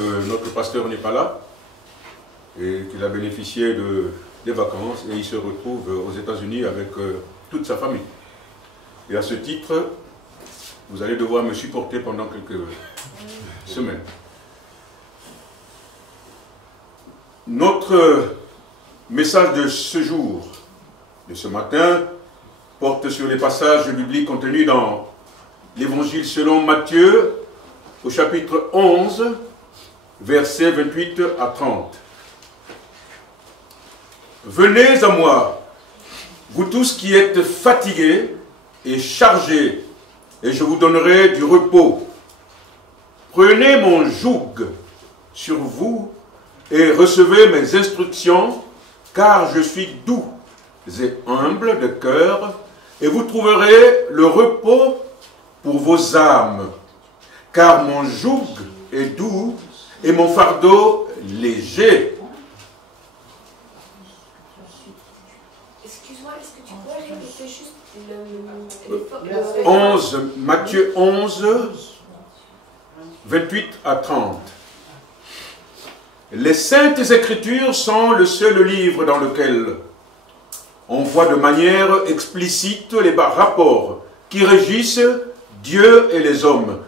que notre pasteur n'est pas là et qu'il a bénéficié des vacances et il se retrouve aux États-Unis avec toute sa famille. Et à ce titre, vous allez devoir me supporter pendant quelques semaines. Notre message de ce jour, de ce matin, porte sur les passages bibliques contenus dans l'Évangile selon Matthieu, au chapitre 11, versets 28 à 30. Venez à moi, vous tous qui êtes fatigués et chargés, et je vous donnerai du repos. Prenez mon joug sur vous et recevez mes instructions, car je suis doux et humble de cœur, et vous trouverez le repos pour vos âmes. Car mon joug est doux et mon fardeau léger. Excuse-moi, est-ce que tu peux répéter juste Matthieu 11, 28 à 30. Les Saintes Écritures sont le seul livre dans lequel on voit de manière explicite les rapports qui régissent Dieu et les hommes.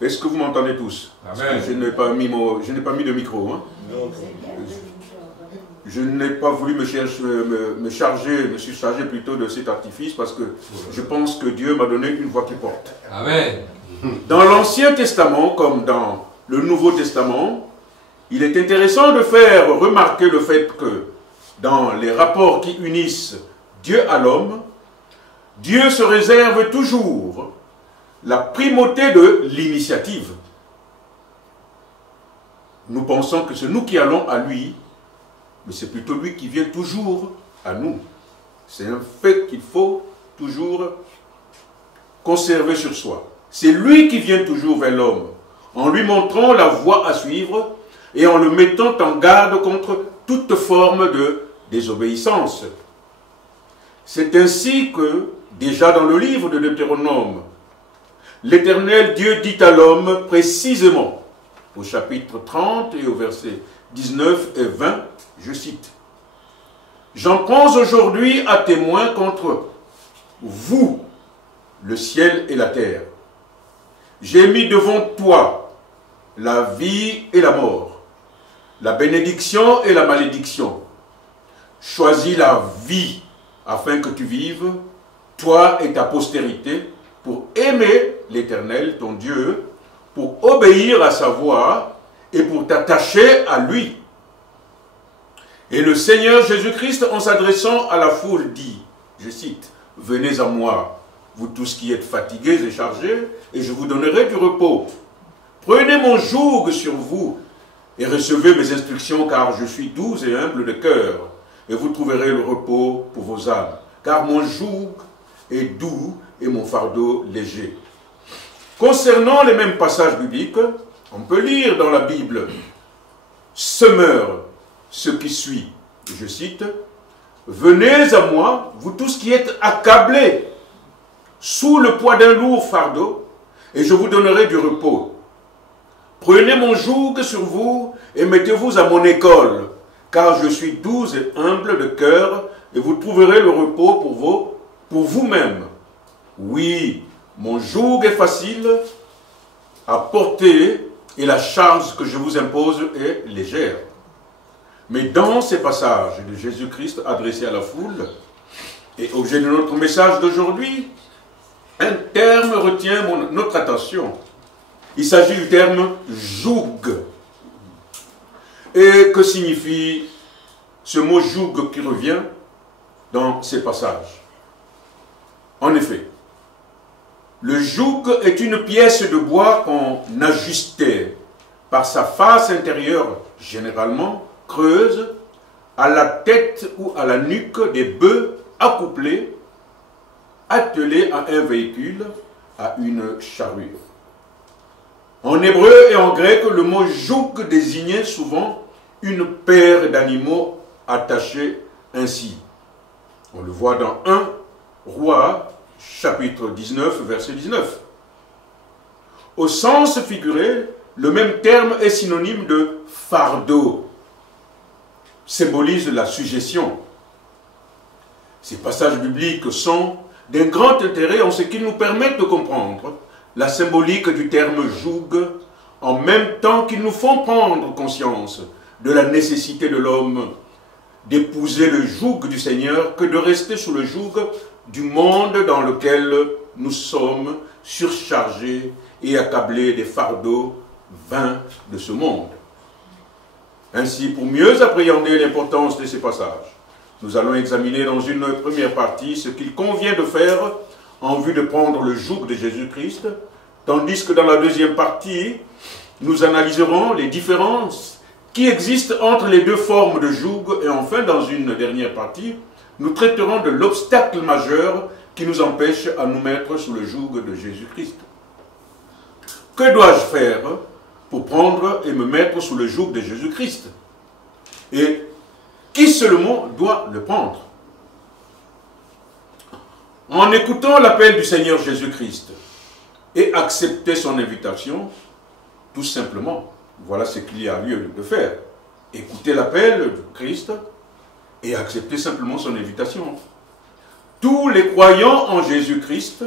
Est-ce que vous m'entendez tous? Amen. Je n'ai pas mis de micro. Hein? Je n'ai pas voulu me surcharger plutôt de cet artifice parce que je pense que Dieu m'a donné une voix qui porte. Amen. Dans l'Ancien Testament comme dans le Nouveau Testament, il est intéressant de faire remarquer le fait que dans les rapports qui unissent Dieu à l'homme, Dieu se réserve toujours la primauté de l'initiative. Nous pensons que c'est nous qui allons à lui, mais c'est plutôt lui qui vient toujours à nous. C'est un fait qu'il faut toujours conserver sur soi. C'est lui qui vient toujours vers l'homme, en lui montrant la voie à suivre et en le mettant en garde contre toute forme de désobéissance. C'est ainsi que, déjà dans le livre de Deutéronome, l'Éternel Dieu dit à l'homme précisément, au chapitre 30 et au verset 19 et 20, je cite, « J'en prends aujourd'hui à témoin contre vous, le ciel et la terre. J'ai mis devant toi la vie et la mort, la bénédiction et la malédiction. Choisis la vie afin que tu vives, toi et ta postérité, pour aimer l'Éternel, ton Dieu, pour obéir à sa voix et pour t'attacher à lui. » Et le Seigneur Jésus-Christ, en s'adressant à la foule, dit, je cite, « Venez à moi, vous tous qui êtes fatigués et chargés, et je vous donnerai du repos. Prenez mon joug sur vous et recevez mes instructions, car je suis doux et humble de cœur, et vous trouverez le repos pour vos âmes. Car mon joug est doux et mon fardeau léger. » Concernant les mêmes passages bibliques, on peut lire dans la Bible « Semeur ce qui suit », je cite, « Venez à moi, vous tous qui êtes accablés, sous le poids d'un lourd fardeau, et je vous donnerai du repos. Prenez mon joug sur vous et mettez-vous à mon école, car je suis doux et humble de cœur, et vous trouverez le repos pour vous-même. Oui, mon joug est facile à porter et la charge que je vous impose est légère. » Mais dans ces passages de Jésus-Christ adressés à la foule, et objet de notre message d'aujourd'hui, un terme retient notre attention. Il s'agit du terme « joug ». Et que signifie ce mot « joug » qui revient dans ces passages? En effet, le joug est une pièce de bois qu'on ajustait par sa face intérieure, généralement creuse, à la tête ou à la nuque des bœufs accouplés, attelés à un véhicule, à une charrue. En hébreu et en grec, le mot joug désignait souvent une paire d'animaux attachés ainsi. On le voit dans 1 Roi, chapitre 19, verset 19. Au sens figuré, le même terme est synonyme de fardeau, symbolise la suggestion. Ces passages bibliques sont d'un grand intérêt en ce qu'ils nous permettent de comprendre la symbolique du terme joug, en même temps qu'ils nous font prendre conscience de la nécessité de l'homme d'épouser le joug du Seigneur que de rester sous le joug du monde dans lequel nous sommes surchargés et accablés des fardeaux vains de ce monde. Ainsi, pour mieux appréhender l'importance de ces passages, nous allons examiner dans une première partie ce qu'il convient de faire en vue de prendre le joug de Jésus-Christ, tandis que dans la deuxième partie, nous analyserons les différences qui existent entre les deux formes de joug, et enfin, dans une dernière partie, nous traiterons de l'obstacle majeur qui nous empêche à nous mettre sous le joug de Jésus-Christ. Que dois-je faire pour prendre et me mettre sous le joug de Jésus-Christ? Et qui seulement doit le prendre? En écoutant l'appel du Seigneur Jésus-Christ et accepter son invitation, tout simplement, voilà ce qu'il y a lieu de faire. Écouter l'appel du Christ et accepter simplement son invitation. Tous les croyants en Jésus-Christ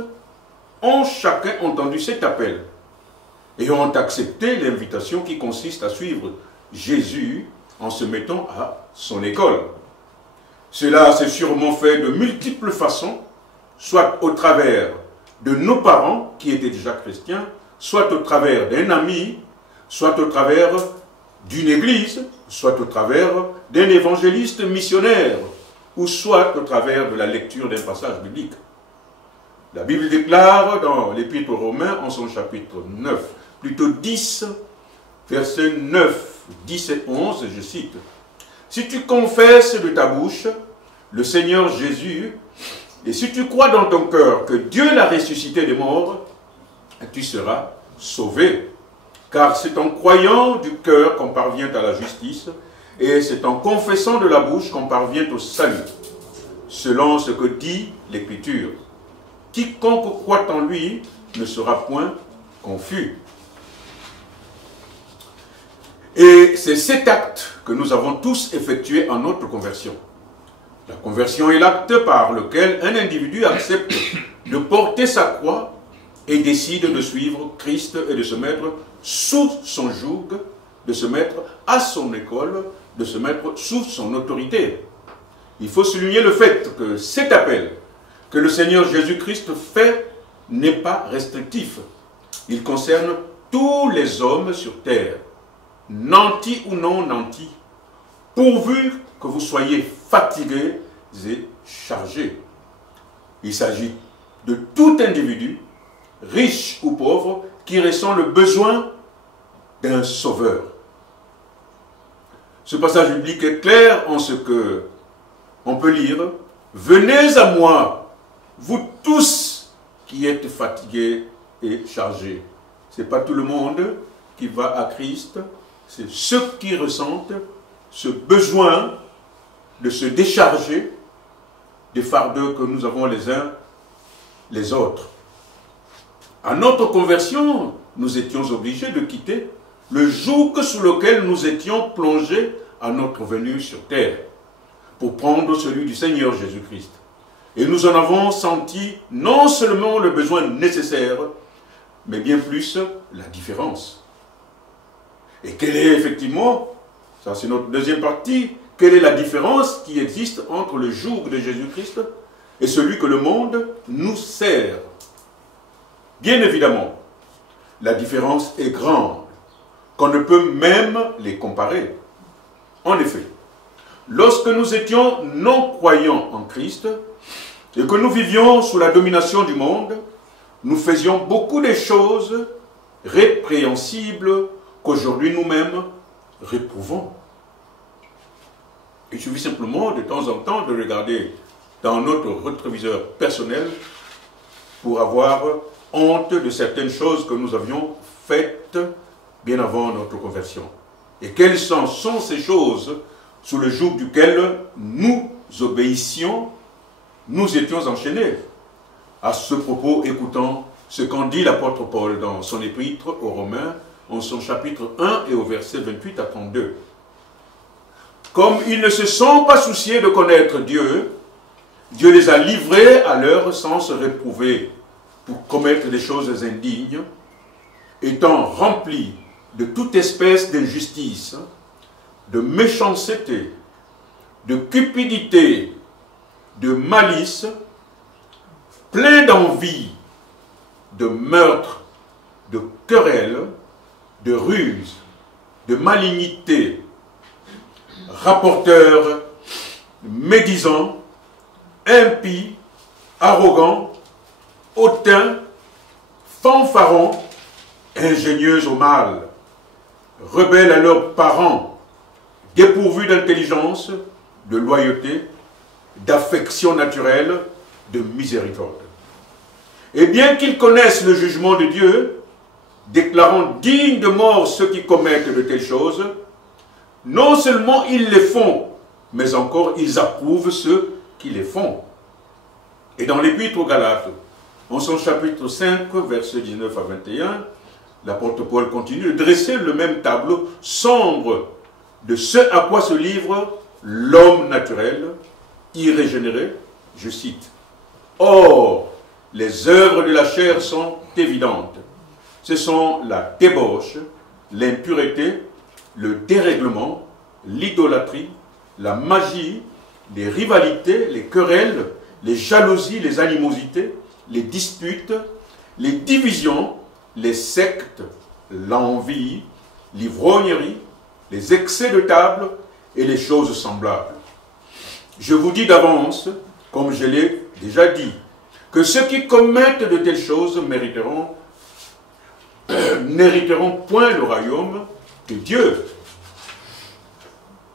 ont chacun entendu cet appel et ont accepté l'invitation qui consiste à suivre Jésus en se mettant à son école. Cela s'est sûrement fait de multiples façons, soit au travers de nos parents qui étaient déjà chrétiens, soit au travers d'un ami, soit au travers d'une église, soit au travers d'un évangéliste missionnaire, ou soit au travers de la lecture d'un passage biblique. La Bible déclare dans l'Épître aux Romains, en son chapitre 9, plutôt 10, versets 9, 10 et 11, je cite, « Si tu confesses de ta bouche le Seigneur Jésus, et si tu crois dans ton cœur que Dieu l'a ressuscité des morts, tu seras sauvé. Car c'est en croyant du cœur qu'on parvient à la justice, et c'est en confessant de la bouche qu'on parvient au salut, selon ce que dit l'Écriture. Quiconque croit en lui ne sera point confus. » Et c'est cet acte que nous avons tous effectué en notre conversion. La conversion est l'acte par lequel un individu accepte de porter sa croix et décide de suivre Christ et de se mettre sous son joug, de se mettre à son école, de se mettre sous son autorité. Il faut souligner le fait que cet appel que le Seigneur Jésus-Christ fait n'est pas restrictif. Il concerne tous les hommes sur terre, nantis ou non nantis, pourvu que vous soyez fatigués et chargés. Il s'agit de tout individu, riche ou pauvre, qui ressent le besoin d'un sauveur. Ce passage biblique est clair en ce que on peut lire « Venez à moi, vous tous qui êtes fatigués et chargés. » Ce n'est pas tout le monde qui va à Christ, c'est ceux qui ressentent ce besoin de se décharger des fardeaux que nous avons les uns les autres. À notre conversion, nous étions obligés de quitter le joug sous lequel nous étions plongés à notre venue sur terre, pour prendre celui du Seigneur Jésus-Christ. Et nous en avons senti non seulement le besoin nécessaire, mais bien plus la différence. Et quelle est effectivement, ça c'est notre deuxième partie, quelle est la différence qui existe entre le joug de Jésus-Christ et celui que le monde nous sert? Bien évidemment, la différence est grande, qu'on ne peut même les comparer. En effet, lorsque nous étions non-croyants en Christ et que nous vivions sous la domination du monde, nous faisions beaucoup de choses répréhensibles qu'aujourd'hui nous-mêmes réprouvons. Il suffit simplement de temps en temps de regarder dans notre rétroviseur personnel pour avoir honte de certaines choses que nous avions faites bien avant notre conversion. Et quelles sont ces choses sous le joug duquel nous obéissions, nous étions enchaînés? À ce propos, écoutons ce qu'en dit l'apôtre Paul dans son épître aux Romains, en son chapitre 1 et au verset 28 à 32. Comme ils ne se sont pas souciés de connaître Dieu, Dieu les a livrés à leur sens réprouvé pour commettre des choses indignes, étant remplis de toute espèce d'injustice, de méchanceté, de cupidité, de malice, pleins d'envie, de meurtre, de querelles, de ruse, de malignité, rapporteurs, médisants, impies, arrogants, hautains, fanfarons, ingénieux au mal, rebelles à leurs parents, dépourvus d'intelligence, de loyauté, d'affection naturelle, de miséricorde. Et bien qu'ils connaissent le jugement de Dieu, déclarant dignes de mort ceux qui commettent de telles choses, non seulement ils les font, mais encore ils approuvent ceux qui les font. Et dans l'Épître aux Galates, en son chapitre 5, versets 19 à 21, l'apôtre Paul continue de dresser le même tableau sombre de ce à quoi se livre l'homme naturel, irrégénéré, je cite. Or, les œuvres de la chair sont évidentes. Ce sont la débauche, l'impureté, le dérèglement, l'idolâtrie, la magie, les rivalités, les querelles, les jalousies, les animosités, les disputes, les divisions, les sectes, l'envie, l'ivrognerie, les excès de table et les choses semblables. Je vous dis d'avance, comme je l'ai déjà dit, que ceux qui commettent de telles choses n'hériteront point le royaume de Dieu.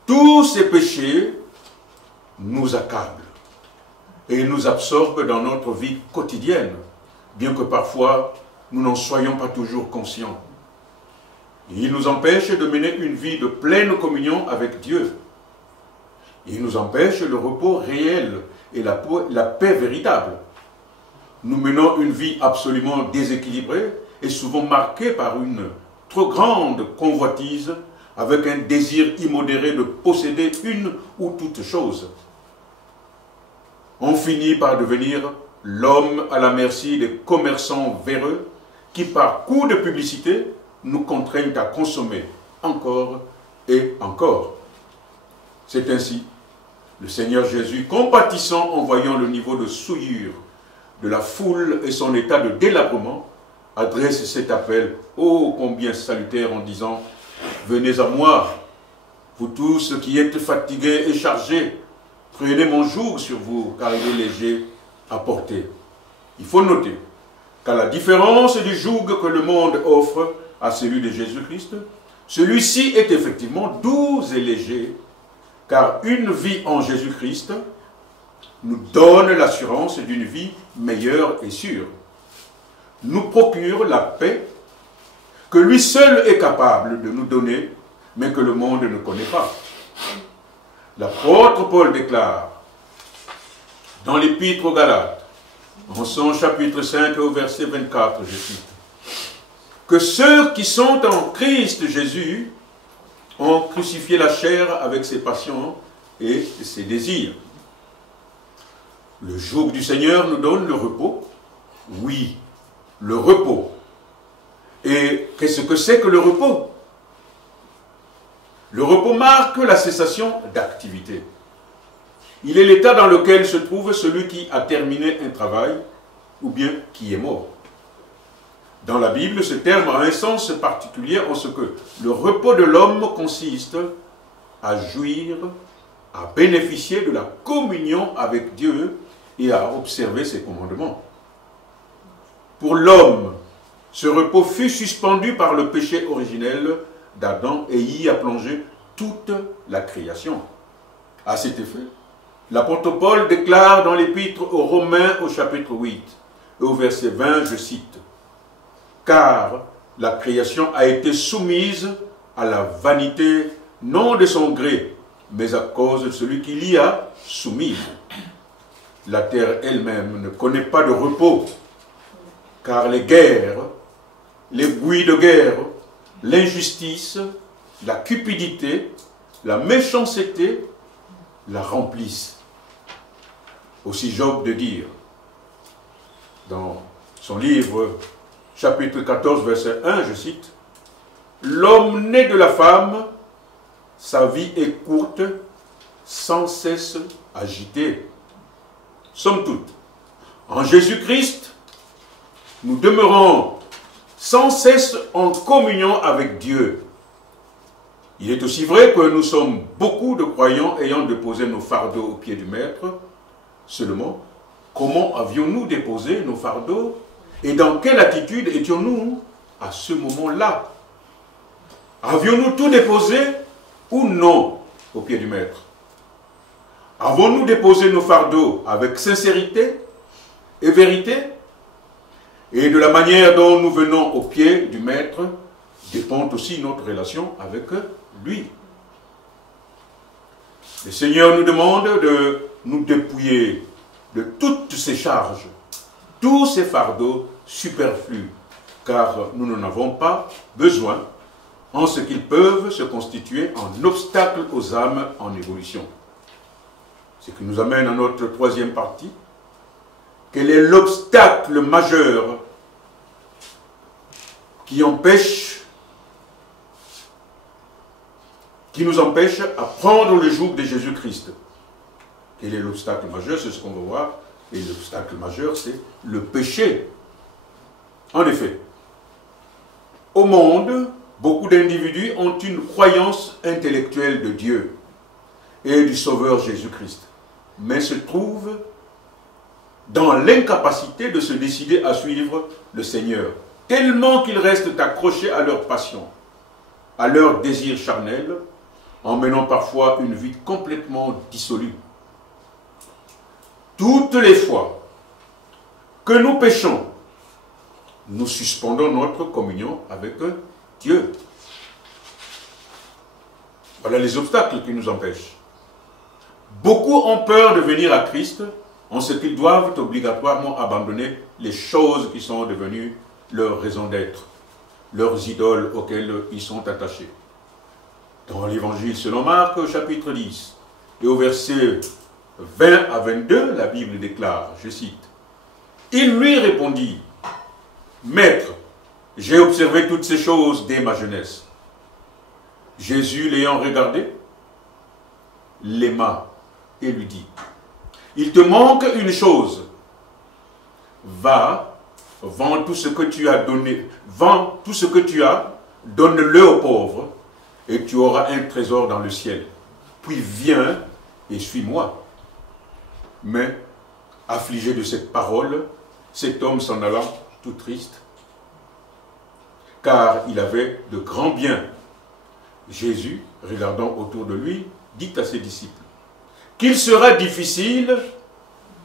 Tous ces péchés nous accablent et nous absorbent dans notre vie quotidienne, bien que parfois nous n'en soyons pas toujours conscients. Ils nous empêchent de mener une vie de pleine communion avec Dieu. Ils nous empêchent le repos réel et la paix véritable. Nous menons une vie absolument déséquilibrée et souvent marquée par une trop grande convoitise avec un désir immodéré de posséder une ou toute chose. On finit par devenir l'homme à la merci des commerçants véreux qui, par coup de publicité, nous contraignent à consommer encore et encore. C'est ainsi, le Seigneur Jésus, compatissant en voyant le niveau de souillure de la foule et son état de délabrement, adresse cet appel, ô combien salutaire, en disant « Venez à moi, vous tous qui êtes fatigués et chargés, prenez mon joug sur vous, car il est léger à porter. » Il faut noter qu'à la différence du joug que le monde offre à celui de Jésus-Christ, celui-ci est effectivement doux et léger, car une vie en Jésus-Christ nous donne l'assurance d'une vie meilleure et sûre, nous procure la paix que lui seul est capable de nous donner, mais que le monde ne connaît pas. L'apôtre Paul déclare dans l'Épître aux Galates, en son chapitre 5 au verset 24, je cite, que ceux qui sont en Christ Jésus ont crucifié la chair avec ses passions et ses désirs. Le joug du Seigneur nous donne le repos. Oui, le repos. Et qu'est-ce que c'est que le repos? Le repos marque la cessation d'activité. Il est l'état dans lequel se trouve celui qui a terminé un travail ou bien qui est mort. Dans la Bible, ce terme a un sens particulier en ce que le repos de l'homme consiste à jouir, à bénéficier de la communion avec Dieu et à observer ses commandements. Pour l'homme, ce repos fut suspendu par le péché originel d'Adam et y a plongé toute la création. À cet effet, l'apôtre Paul déclare dans l'Épître aux Romains au chapitre 8 et au verset 20, je cite, « Car la création a été soumise à la vanité, non de son gré, mais à cause de celui qui l'y a soumise. La terre elle-même ne connaît pas de repos, car les guerres, les bruits de guerre, l'injustice, la cupidité, la méchanceté la remplissent. Aussi Job de dire, dans son livre, chapitre 14, verset 1, je cite, « L'homme né de la femme, sa vie est courte, sans cesse agitée. » Somme toute, en Jésus-Christ, nous demeurons sans cesse en communion avec Dieu. Il est aussi vrai que nous sommes beaucoup de croyants ayant déposé nos fardeaux aux pieds du Maître. Seulement, comment avions-nous déposé nos fardeaux et dans quelle attitude étions-nous à ce moment-là? Avions-nous tout déposé ou non aux pieds du Maître? Avons-nous déposé nos fardeaux avec sincérité et vérité? Et de la manière dont nous venons aux pieds du Maître dépend aussi notre relation avec lui. Le Seigneur nous demande de nous dépouiller de toutes ces charges, tous ces fardeaux superflus, car nous n'en avons pas besoin, en ce qu'ils peuvent se constituer en obstacle aux âmes en évolution. Ce qui nous amène à notre troisième partie. Quel est l'obstacle majeur qui nous empêche à prendre le joug de Jésus-Christ? Quel est l'obstacle majeur? C'est ce qu'on va voir. Et l'obstacle majeur, c'est le péché. En effet, au monde, beaucoup d'individus ont une croyance intellectuelle de Dieu et du Sauveur Jésus-Christ, mais se trouvent dans l'incapacité de se décider à suivre le Seigneur, tellement qu'ils restent accrochés à leur passion, à leur désir charnel, en menant parfois une vie complètement dissolue. Toutes les fois que nous péchons, nous suspendons notre communion avec Dieu. Voilà les obstacles qui nous empêchent. Beaucoup ont peur de venir à Christ en ce qu'ils doivent obligatoirement abandonner les choses qui sont devenues leur raison d'être, leurs idoles auxquelles ils sont attachés. Dans l'Évangile selon Marc, au chapitre 10, et au verset 20 à 22, la Bible déclare, je cite, « Il lui répondit, « Maître, j'ai observé toutes ces choses dès ma jeunesse. » Jésus, l'ayant regardé, l'aima et lui dit, « Il te manque une chose. Va, vends tout ce que tu as donné, vends tout ce que tu as, donne-le aux pauvres, et tu auras un trésor dans le ciel. Puis viens et suis-moi. » Mais, affligé de cette parole, cet homme s'en alla tout triste, car il avait de grands biens. Jésus, regardant autour de lui, dit à ses disciples, qu'il sera difficile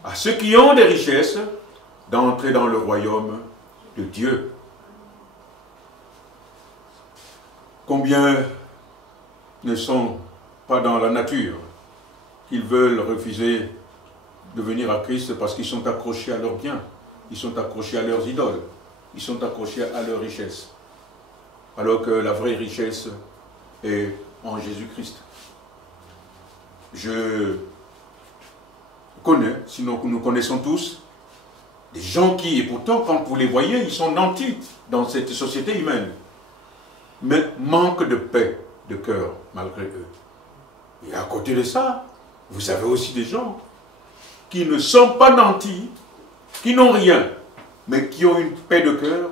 à ceux qui ont des richesses d'entrer dans le royaume de Dieu. Combien ne sont pas dans la nature qu'ils veulent refuser de venir à Christ parce qu'ils sont accrochés à leurs biens, ils sont accrochés à leurs idoles, ils sont accrochés à leurs richesses, alors que la vraie richesse est en Jésus-Christ. Je connais, sinon nous connaissons tous, des gens qui, et pourtant quand vous les voyez, ils sont nantis dans cette société humaine, mais manquent de paix de cœur malgré eux. Et à côté de ça, vous avez aussi des gens qui ne sont pas nantis, qui n'ont rien, mais qui ont une paix de cœur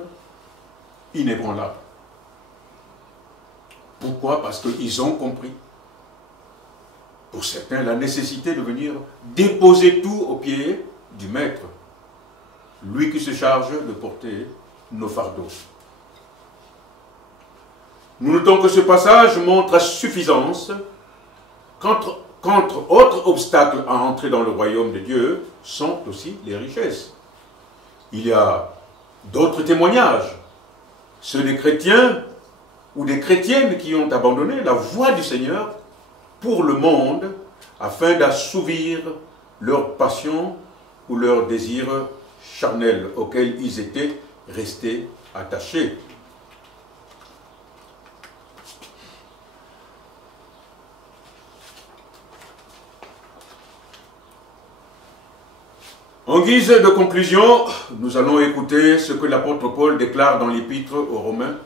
inébranlable. Pourquoi? Parce qu'ils ont compris, pour certains, la nécessité de venir déposer tout aux pieds du Maître, lui qui se charge de porter nos fardeaux. Nous notons que ce passage montre à suffisance qu'entre autres obstacles à entrer dans le royaume de Dieu sont aussi les richesses. Il y a d'autres témoignages, ceux des chrétiens ou des chrétiennes qui ont abandonné la voie du Seigneur pour le monde afin d'assouvir leurs passions ou leurs désirs charnels auxquels ils étaient restés attachés. En guise de conclusion, nous allons écouter ce que l'apôtre Paul déclare dans l'épître aux Romains,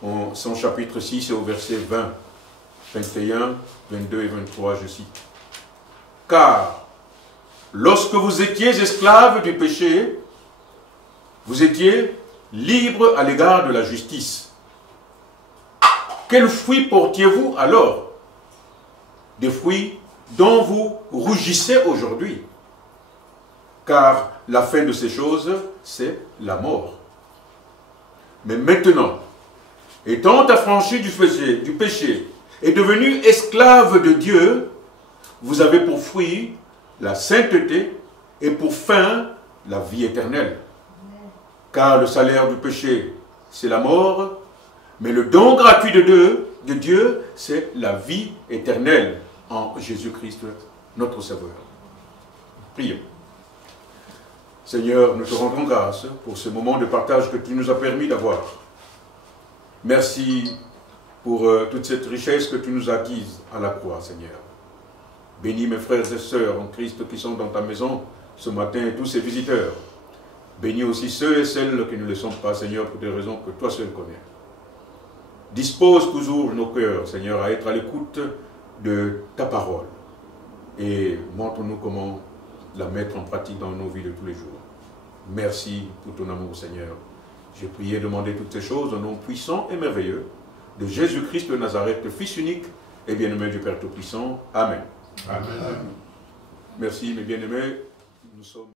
en son chapitre 6 et au verset 20, 21, 22 et 23, je cite. « Car lorsque vous étiez esclaves du péché, vous étiez libres à l'égard de la justice. Quels fruits portiez-vous alors? Des fruits dont vous rougissez aujourd'hui. Car la fin de ces choses, c'est la mort. Mais maintenant, étant affranchis du péché et devenus esclaves de Dieu, vous avez pour fruit la sainteté et pour fin la vie éternelle. Car le salaire du péché, c'est la mort, mais le don gratuit de Dieu, c'est la vie éternelle en Jésus-Christ, notre Sauveur. Prions. Seigneur, nous te rendons grâce pour ce moment de partage que tu nous as permis d'avoir. Merci pour toute cette richesse que tu nous as acquise à la croix, Seigneur. Bénis mes frères et sœurs en Christ qui sont dans ta maison ce matin et tous ces visiteurs. Bénis aussi ceux et celles qui ne le sont pas, Seigneur, pour des raisons que toi seul connais. Dispose toujours nos cœurs, Seigneur, à être à l'écoute de ta parole. Et montre-nous comment la mettre en pratique dans nos vies de tous les jours. Merci pour ton amour, Seigneur. J'ai prié et demandé toutes ces choses au nom puissant et merveilleux de Jésus-Christ de Nazareth, Fils unique et bien-aimé du Père Tout-Puissant. Amen. Amen. Merci, mes bien-aimés. Nous sommes...